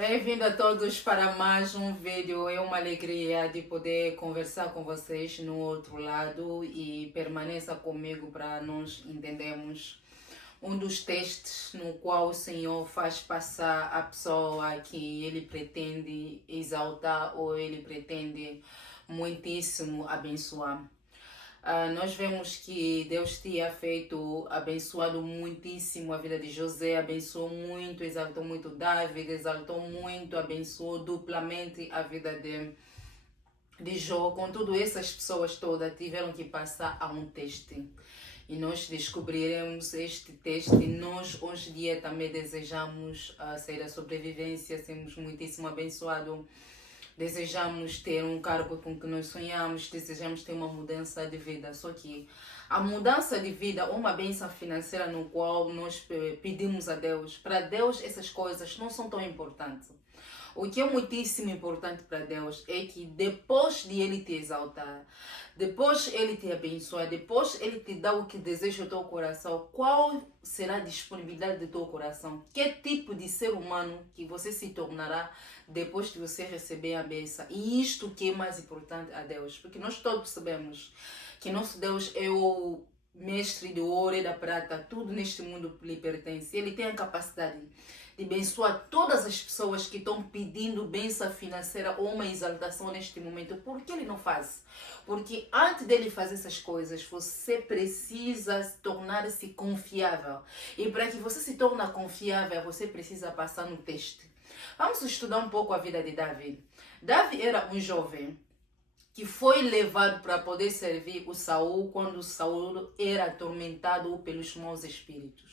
Bem-vindo a todos para mais um vídeo. É uma alegria de poder conversar com vocês no outro lado e permaneça comigo para nós entendermos um dos testes no qual o Senhor faz passar a pessoa que Ele pretende exaltar ou Ele pretende muitíssimo abençoar. Nós vemos que Deus tinha abençoado muitíssimo a vida de José, abençoou muito, exaltou muito Davi, exaltou muito, abençoou duplamente a vida de Jó. Contudo, essas pessoas todas tiveram que passar a um teste. E nós descobriremos este teste. Nós hoje em dia também desejamos ser a sobrevivência, sermos muitíssimo abençoados. Desejamos ter um cargo com que nós sonhamos, desejamos ter uma mudança de vida. Só que a mudança de vida ou uma bênção financeira no qual nós pedimos a Deus, para Deus essas coisas não são tão importantes. O que é muitíssimo importante para Deus é que depois de Ele te exaltar, depois Ele te abençoar, depois Ele te dar o que deseja o teu coração, qual será a disponibilidade do teu coração? Que tipo de ser humano que você se tornará depois de você receber a bênção? E isto que é mais importante a Deus, porque nós todos sabemos que nosso Deus é o mestre do ouro e da prata, tudo neste mundo lhe pertence. Ele tem a capacidade de abençoar todas as pessoas que estão pedindo bênção financeira ou uma exaltação neste momento. Por que ele não faz? Porque antes dele fazer essas coisas, você precisa tornar-se confiável. E para que você se torne confiável, você precisa passar no teste. Vamos estudar um pouco a vida de Davi. Davi era um jovem que foi levado para poder servir o Saul quando o Saul era atormentado pelos maus espíritos.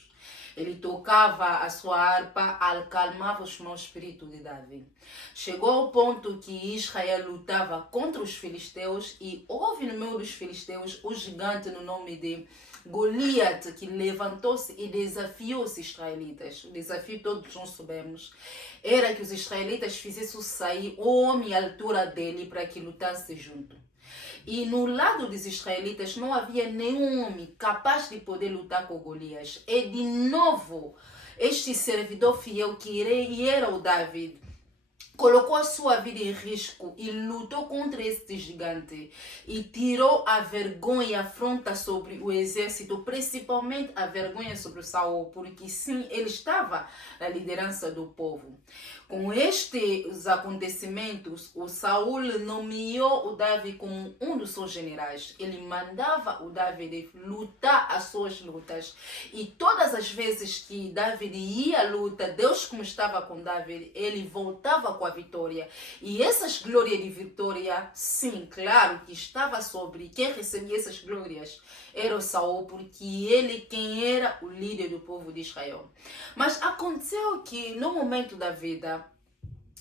Ele tocava a sua harpa, acalmava os maus espíritos de Davi. Chegou ao ponto que Israel lutava contra os filisteus e houve no meio dos filisteus um gigante no nome de Goliat, que levantou-se e desafiou os israelitas. O desafio todos nós sabemos era que os israelitas fizessem sair o homem à altura dele para que lutasse junto. E no lado dos israelitas não havia nenhum homem capaz de poder lutar com Golias. E de novo, este servidor fiel que era o Davi, colocou a sua vida em risco e lutou contra este gigante e tirou a vergonha e a afronta sobre o exército, principalmente a vergonha sobre o Saul, porque sim, ele estava na liderança do povo. Com estes acontecimentos, o Saul nomeou o Davi como um dos seus generais. Ele mandava o Davi lutar as suas lutas. E todas as vezes que Davi ia à luta, Deus como estava com Davi, ele voltava com a vitória. E essas glórias de vitória, sim, claro que estava sobre quem recebia essas glórias era o Saul, porque ele quem era o líder do povo de Israel. Mas aconteceu que no momento da vida,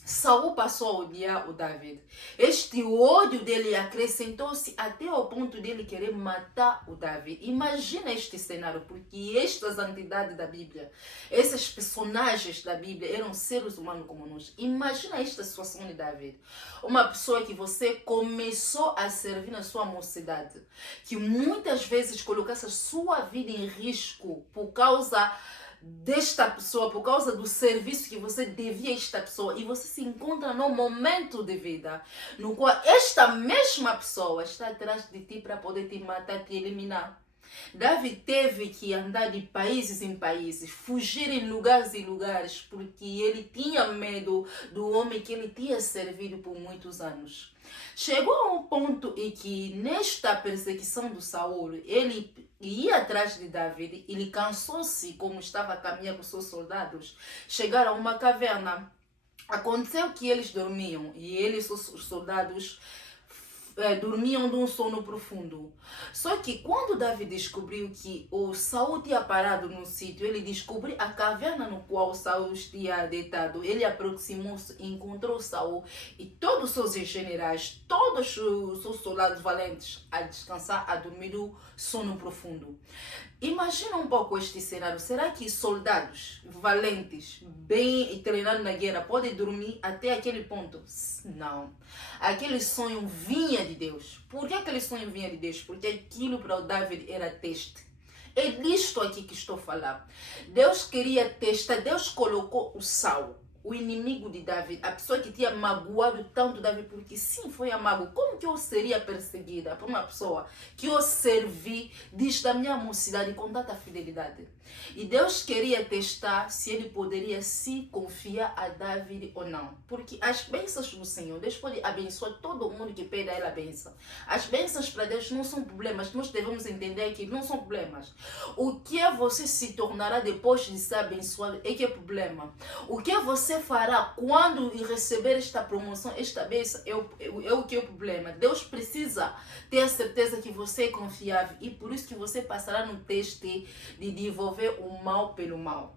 Saul passou a odiar o Davi. Este ódio dele acrescentou-se até ao ponto dele querer matar o Davi. Imagina este cenário, porque estas entidades da Bíblia, esses personagens da Bíblia eram seres humanos como nós. Imagina esta situação de Davi. Uma pessoa que você começou a servir na sua mocidade, que muitas vezes colocasse a sua vida em risco por causa desta pessoa, por causa do serviço que você devia a esta pessoa, e você se encontra num momento de vida no qual esta mesma pessoa está atrás de ti para poder te matar, te eliminar. Davi teve que andar de países em países, fugir em lugares, porque ele tinha medo do homem que ele tinha servido por muitos anos. Chegou a um ponto em que, nesta perseguição do Saul, ele ia atrás de Davi, ele cansou-se como estava a caminhar com seus soldados, chegaram a uma caverna. Aconteceu que eles dormiam e eles, os soldados, dormiam de um sono profundo. Só que quando Davi descobriu que o Saul tinha parado no sítio, ele descobriu a caverna no qual Saul tinha deitado. Ele aproximou-se e encontrou Saul e todos os seus generais, todos os seus soldados valentes a descansar, a dormir do sono profundo. Imagina um pouco este cenário. Será que soldados valentes, bem treinados na guerra, podem dormir até aquele ponto? Não. Aquele sonho vinha de Deus. Por que aquele sonho vinha de Deus? Porque aquilo para o David era teste. É disto aqui que estou a falar. Deus queria testar, Deus colocou o Saul. o inimigo de Davi, a pessoa que tinha magoado tanto Davi, porque sim, foi a mágoa. Como que eu seria perseguida por uma pessoa que eu servi desde a minha mocidade com tanta fidelidade? E Deus queria testar se ele poderia se confiar a Davi ou não. Porque as bênçãos do Senhor, Deus pode abençoar todo mundo que pede a ele a bênção. As bênçãos para Deus não são problemas, nós devemos entender que não são problemas. O que você se tornará depois de ser abençoado é que é problema. O que você fará quando receber esta promoção, esta bênção, é o que é o problema. Deus precisa ter a certeza que você é confiável e por isso que você passará no teste de devolver o mal pelo mal.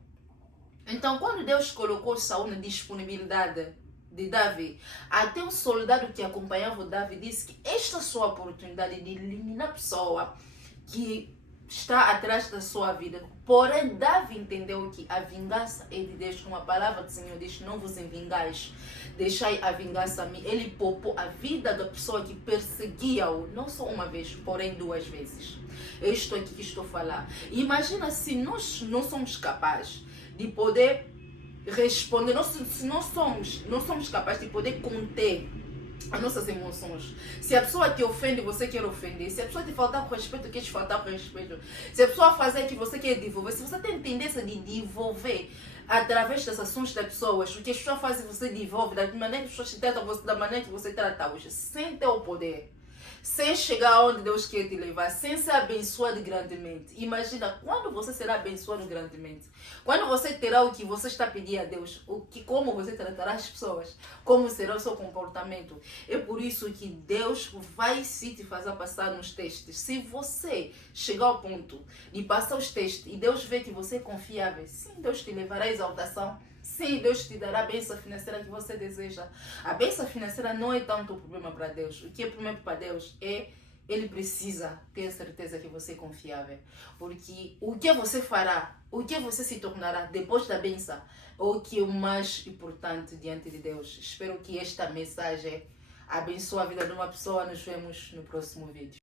Então, quando Deus colocou Saul na disponibilidade de Davi, até o soldado que acompanhava o Davi disse que esta é a sua oportunidade de eliminar a pessoa que está atrás da sua vida. Porém, Davi entendeu que a vingança é de Deus, como a palavra do Senhor diz, não vos envingais, deixai a vingança a mim. Ele poupou a vida da pessoa que perseguia-o, não só uma vez, porém 2 vezes. É isto aqui que estou a falar. Imagina se nós não somos capazes de poder responder, se não somos capazes de poder conter as nossas emoções. Se a pessoa te ofende, você quer ofender. Se a pessoa te faltar com respeito, quer te faltar com respeito. Se a pessoa fazer o que você quer devolver. Se você tem tendência de devolver através das ações das pessoas, o que as pessoas fazem, você devolve da maneira que as pessoas te tratam, da maneira que você trata hoje, sem ter o poder, sem chegar onde Deus quer te levar, sem ser abençoado grandemente. Imagina quando você será abençoado grandemente, quando você terá o que você está pedindo a Deus, como você tratará as pessoas, como será o seu comportamento. É por isso que Deus vai se te fazer passar nos testes. Se você chegar ao ponto de passar os testes e Deus vê que você é confiável, sim, Deus te levará à exaltação. Sim, Deus te dará a bênção financeira que você deseja. A bênção financeira não é tanto o problema para Deus. O que é problema para Deus é Ele precisa ter a certeza que você é confiável. Porque o que você fará, o que você se tornará depois da bênção, é o que é o mais importante diante de Deus. Espero que esta mensagem abençoe a vida de uma pessoa. Nos vemos no próximo vídeo.